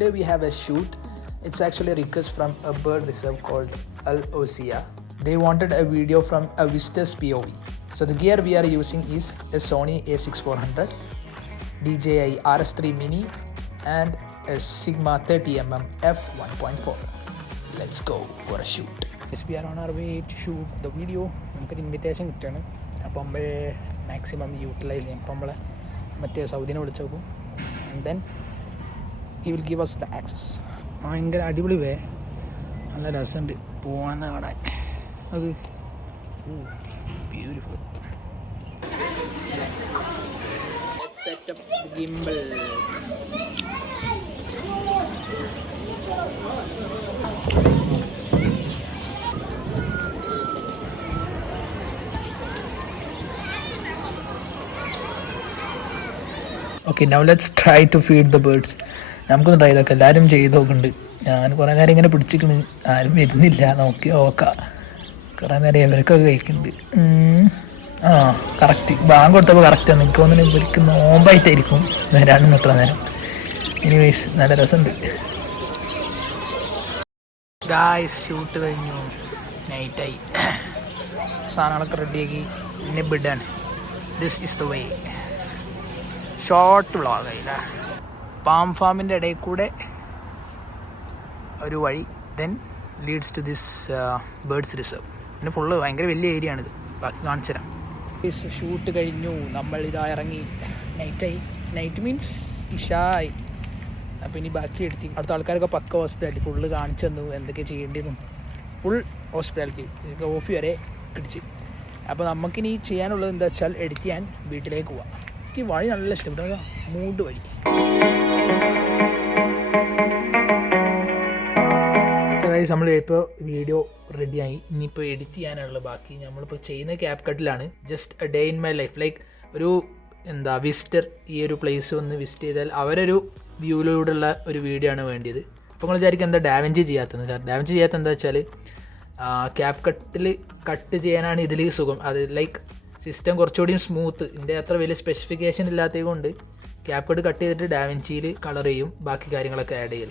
today we have a shoot. It's actually a request from a bird reserve called Al Osea. They wanted a video from a visitor's POV. So the gear we are using is a Sony a6400, DJI RS3 Mini and a Sigma 30mm f1.4. Let's go for a shoot. Yes, we are on our way to shoot the video. നമുക്കൊരു invitation കിട്ടുകയാണ്. അപ്പോൾ നമ്മൾ maximum utilise ചെയ്യും. അപ്പോൾ നമ്മൾ മറ്റേ സൗദിനെ വിളിച്ച് നോക്കും. And then he will give us the access. ഭയങ്കര അടിപൊളി വേ, നല്ല രസമുണ്ട് പോകാൻ കാണാൻ. അത് beautiful. Setup gimbal. Okay, now let's try to feed the birds. നമുക്കൊന്ന് ട്രൈ ചെയ്തൊക്കെ. എല്ലാവരും ചെയ്ത് നോക്കുന്നുണ്ട്. ഞാൻ കുറേ നേരം ഇങ്ങനെ പിടിച്ചിക്കണ്, ആരും വരുന്നില്ല. നോക്കാം. കുറേ നേരം ഇവർക്കൊക്കെ കഴിക്കുന്നുണ്ട്. കറക്റ്റ് ബാങ്ക് കൊടുത്തപ്പോൾ കറക്റ്റ് ആണ്. എനിക്ക് തോന്നുന്നു ഇവർക്ക് നോമ്പായിട്ടായിരിക്കും വരാനും എത്ര നേരം. എനിവേയ്സ് നല്ല രസമുണ്ട്. ഗായ്സ്, ഷൂട്ട് കഴിഞ്ഞു, നൈറ്റായി, സാധനങ്ങളൊക്കെ റെഡിയാക്കി പിന്നെ ബിഡാണ്. This is the way. Short വ്ളോഗായില്ല. പാം ഫാമിൻ്റെ ഇടയിൽ കൂടെ ഒരു വഴി, then leads to this birds reserve. പിന്നെ ഫുള്ള് ഭയങ്കര വലിയ ഏരിയ ആണിത്. ബാക്കി കാണിച്ചു തരാം. ഷൂട്ട് കഴിഞ്ഞു, നമ്മൾ ഇതാ ഇറങ്ങി. നൈറ്റായി. നൈറ്റ് മീൻസ് ഇഷായി. അപ്പോൾ ഇനി ബാക്കി എഡിറ്റിംഗ്. അടുത്ത ആൾക്കാരൊക്കെ പക്ക ഹോസ്പിറ്റാലിറ്റി ഫുള്ള് കാണിച്ചു തന്നു, എന്തൊക്കെ ചെയ്യേണ്ടതെന്നും. ഫുൾ ഹോസ്പിറ്റാലിറ്റി ഓഫി വരെ ഇടിച്ച്. അപ്പോൾ നമുക്കിനി ചെയ്യാനുള്ളത് എന്താ വെച്ചാൽ എഡിറ്റ് ചെയ്യാൻ വീട്ടിലേക്ക് പോവാം. എനിക്ക് വഴി നല്ല ഇഷ്ടപ്പെട്ടു. മൂഡ് വഴി. നമ്മളിപ്പോൾ വീഡിയോ റെഡിയായി. ഇനിയിപ്പോൾ എഡിറ്റ് ചെയ്യാനുള്ളത് ബാക്കി. നമ്മളിപ്പോൾ ചെയ്യുന്ന ക്യാപ് കട്ടിലാണ്. Just a day in my life. Like ഒരു വിസിറ്റർ ഈ ഒരു പ്ലേസ് ഒന്ന് വിസിറ്റ് ചെയ്താൽ അവരൊരു വ്യൂയിലൂടെയുള്ള ഒരു വീഡിയോ ആണ് വേണ്ടിയത്. അപ്പോൾ നിങ്ങൾ വിചാരിക്കും എന്താ ഡാമേജ് ചെയ്യാത്തത്. ഡാമേജ് ചെയ്യാത്ത എന്താ വെച്ചാൽ ക്യാപ് കട്ടിൽ കട്ട് ചെയ്യാനാണ് ഇതിൽ സുഖം. അത് ലൈക്ക് സിസ്റ്റം കുറച്ചുകൂടിയും സ്മൂത്ത്. ഇതിൻ്റെ അത്ര വലിയ സ്പെസിഫിക്കേഷൻ ഇല്ലാത്തത് കൊണ്ട് ക്യാപ് കട്ട് ചെയ്തിട്ട് ഡാവിഞ്ചിയിൽ കളർ ചെയ്യും, ബാക്കി കാര്യങ്ങളൊക്കെ ആഡ് ചെയ്യൽ.